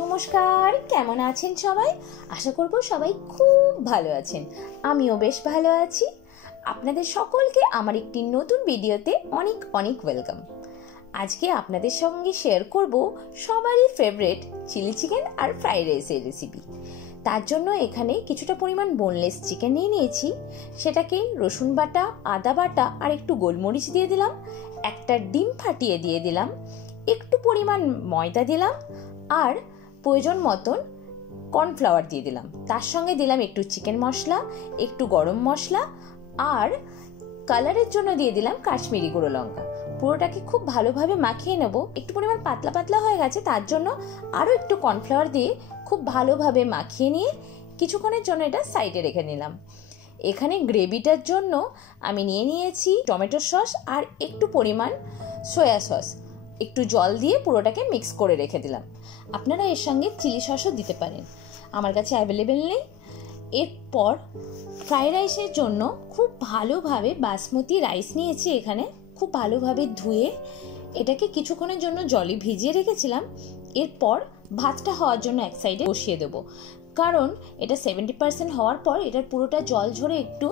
নমস্কার, কেমন আছেন সবাই? আশা করব সবাই খুব ভালো আছেন। আমিও বেশ ভালো আছি। আপনাদের সকলকে আমার একটি নতুন ভিডিওতে অনেক অনেক ওয়েলকাম। আজকে আপনাদের সঙ্গে শেয়ার করব সবারই ফেভারিট চিলি চিকেন আর ফ্রাইড রাইসের রেসিপি। তার জন্য এখানে কিছুটা পরিমাণ বোনলেস চিকেন নিয়ে নিয়েছি। সেটাকে রসুন বাটা, আদা বাটা আর একটু গোলমরিচ দিয়ে দিলাম, একটা ডিম ফাটিয়ে দিয়ে দিলাম, একটু পরিমাণ ময়দা দিলাম আর প্রয়োজন মতন কর্নফ্লাওয়ার দিয়ে দিলাম। তার সঙ্গে দিলাম একটু চিকেন মশলা, একটু গরম মশলা আর কালারের জন্য দিয়ে দিলাম কাশ্মীরি গুঁড়ো লঙ্কা। পুরোটাকে খুব ভালোভাবে মাখিয়ে নেব। একটু পরিমাণ পাতলা পাতলা হয়ে গেছে, তার জন্য আরও একটু কর্নফ্লাওয়ার দিয়ে খুব ভালোভাবে মাখিয়ে নিয়ে কিছুক্ষণের জন্য এটা সাইডে রেখে নিলাম। এখানে গ্রেভিটার জন্য আমি নিয়ে নিয়েছি টমেটো সস আর একটু পরিমাণ সয়া সস। একটু জল দিয়ে পুরোটাকে মিক্স করে রেখে দিলাম। আপনারা এর সঙ্গে চিলি সসও দিতে পারেন, আমার কাছে অ্যাভেলেবেল নেই। এরপর ফ্রাইড রাইসের জন্য খুব ভালোভাবে বাসমতি রাইস নিয়েছি। এখানে খুব ভালোভাবে ধুয়ে এটাকে কিছুক্ষণের জন্য জলে ভিজিয়ে রেখেছিলাম। এরপর ভাতটা হওয়ার জন্য এক সাইডে বসিয়ে দেবো, কারণ এটা 70% হওয়ার পর এটার পুরোটা জল ঝরে একটু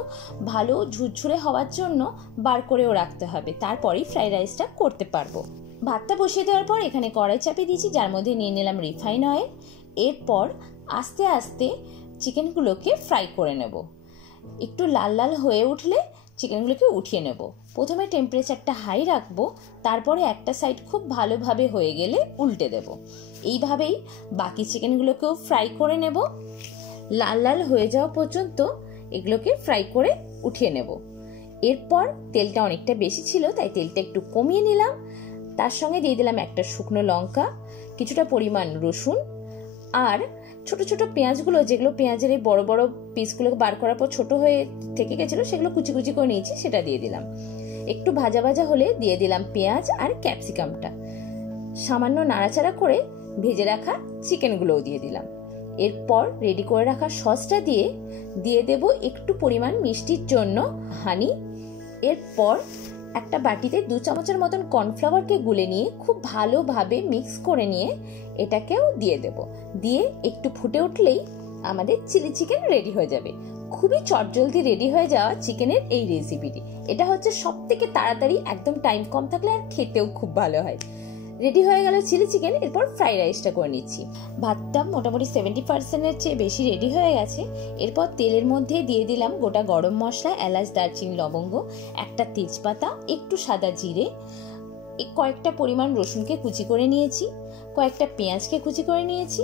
ভালো ঝুরঝুরে হওয়ার জন্য বার করেও রাখতে হবে, তারপরেই ফ্রাইড রাইসটা করতে পারবো। ভাতটা বসিয়ে দেওয়ার পর এখানে কড়াই চাপিয়ে দিয়েছি, যার মধ্যে নিয়ে নিলাম রিফাইন অয়েল। এরপর আস্তে আস্তে চিকেনগুলোকে ফ্রাই করে নেব। একটু লাল লাল হয়ে উঠলে চিকেনগুলোকে উঠিয়ে নেব। প্রথমে টেম্পারেচারটা হাই রাখবো, তারপরে একটা সাইড খুব ভালোভাবে হয়ে গেলে উল্টে দেব। এইভাবেই বাকি চিকেনগুলোকেও ফ্রাই করে নেব। লাল লাল হয়ে যাওয়া পর্যন্ত এগুলোকে ফ্রাই করে উঠিয়ে নেব। এরপর তেলটা অনেকটা বেশি ছিল, তাই তেলটা একটু কমিয়ে নিলাম। তার সঙ্গে দিয়ে দিলাম একটা শুকনো লঙ্কা, কিছুটা পরিমাণ রসুন আর ছোট ছোট পেঁয়াজগুলো, যেগুলো পেঁয়াজের এই বড় বড় পিসগুলো বার করার পর ছোট হয়ে থেকে গেছিলো, সেগুলো কুচি কুচি করে নিয়েছি, সেটা দিয়ে দিলাম। একটু ভাজা ভাজা হলে দিয়ে দিলাম পেঁয়াজ আর ক্যাপসিকামটা। সামান্য নাড়াচাড়া করে ভেজে রাখা চিকেনগুলোও দিয়ে দিলাম। এরপর রেডি করে রাখা সসটা দিয়ে দেব একটু পরিমাণ মিষ্টির জন্য হানি। এরপর একটা বাটিতে 2 চামচের মতন কর্নফ্লাওয়ারকে গুলে নিয়ে খুব ভালোভাবে মিক্স করে নিয়ে এটাকেও দিয়ে দেব। দিয়ে একটু ফুটে উঠলেই আমাদের চিলি চিকেন রেডি হয়ে যাবে। খুবই চটজলদি রেডি হয়ে যাওয়া চিকেনের এই রেসিপিটি। এটা হচ্ছে সব থেকে তাড়াতাড়ি, একদম টাইম কম থাকলে আর খেতেও খুব ভালো হয়। রেডি হয়ে গেল চিলি চিকেন। এরপর ফ্রাইড রাইসটা করে নিচ্ছি। ভাতটা মোটামুটি 70%-এর চেয়ে বেশি রেডি হয়ে গেছে। এরপর তেলের মধ্যে দিয়ে দিলাম গোটা গরম মশলা, এলাচ, দারচিনি, লবঙ্গ, একটা তেজপাতা, একটু সাদা জিরে, কয়েকটা পরিমাণ রসুনকে কুচি করে নিয়েছি, কয়েকটা পেঁয়াজকে কুচি করে নিয়েছি,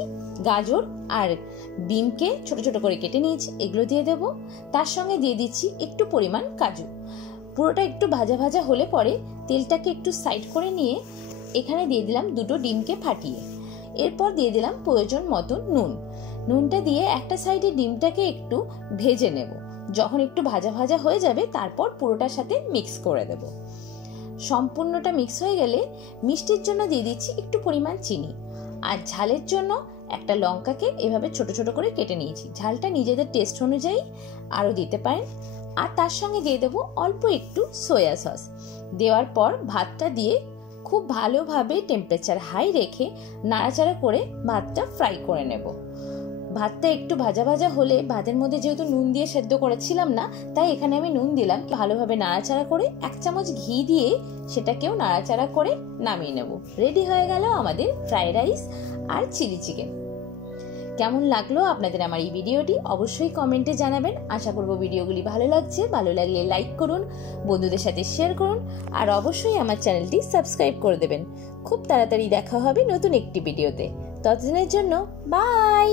গাজর আর বিনকে ছোট ছোট করে কেটে নিয়েছি, এগুলো দিয়ে দেবো। তার সঙ্গে দিয়ে দিচ্ছি একটু পরিমাণ কাজু। পুরোটা একটু ভাজা ভাজা হলে পরে তেলটাকে একটু সাইড করে নিয়ে এখানে দিয়ে দিলাম 2টো ডিমকে ফাটিয়ে। এরপর দিয়ে দিলাম প্রয়োজন মতো নুনটা দিয়ে একটা সাইডে ডিমটাকে একটু ভেজে নেব। যখন একটু ভাজা ভাজা হয়ে যাবে তারপর পুরোটার সাথে মিক্স করে দেব। সম্পূর্ণটা মিক্স হয়ে গেলে মিষ্টির জন্য দিয়ে দিচ্ছি একটু পরিমাণ চিনি, আর ঝালের জন্য একটা লঙ্কাকে এভাবে ছোট ছোট করে কেটে নিয়েছি। ঝালটা নিজেদের টেস্ট অনুযায়ী আরও দিতে পারেন। আর তার সঙ্গে দিয়ে দেবো অল্প একটু সয়া সস। দেওয়ার পর ভাতটা দিয়ে খুব ভালোভাবে টেম্পারেচার হাই রেখে নাড়াচাড়া করে ভাতটা ফ্রাই করে নেব। ভাতটা একটু ভাজা ভাজা হলে, ভাতের মধ্যে যেহেতু নুন দিয়ে সেদ্ধ করেছিলাম না, তাই এখানে আমি নুন দিলাম। ভালোভাবে নাড়াচাড়া করে 1 চামচ ঘি দিয়ে সেটাকেও নাড়াচাড়া করে নামিয়ে নেব। রেডি হয়ে গেল আমাদের ফ্রাইড রাইস আর চিলি চিকেন। কেমন লাগলো আপনাদের আমার এই ভিডিওটি অবশ্যই কমেন্টে জানাবেন। আশা করব ভিডিওগুলি ভালো লাগছে। ভালো লাগলে লাইক করুন, বন্ধুদের সাথে শেয়ার করুন আর অবশ্যই আমার চ্যানেলটি সাবস্ক্রাইব করে দেবেন। খুব তাড়াতাড়ি দেখা হবে নতুন একটি ভিডিওতে। ততদিনের জন্য বাই।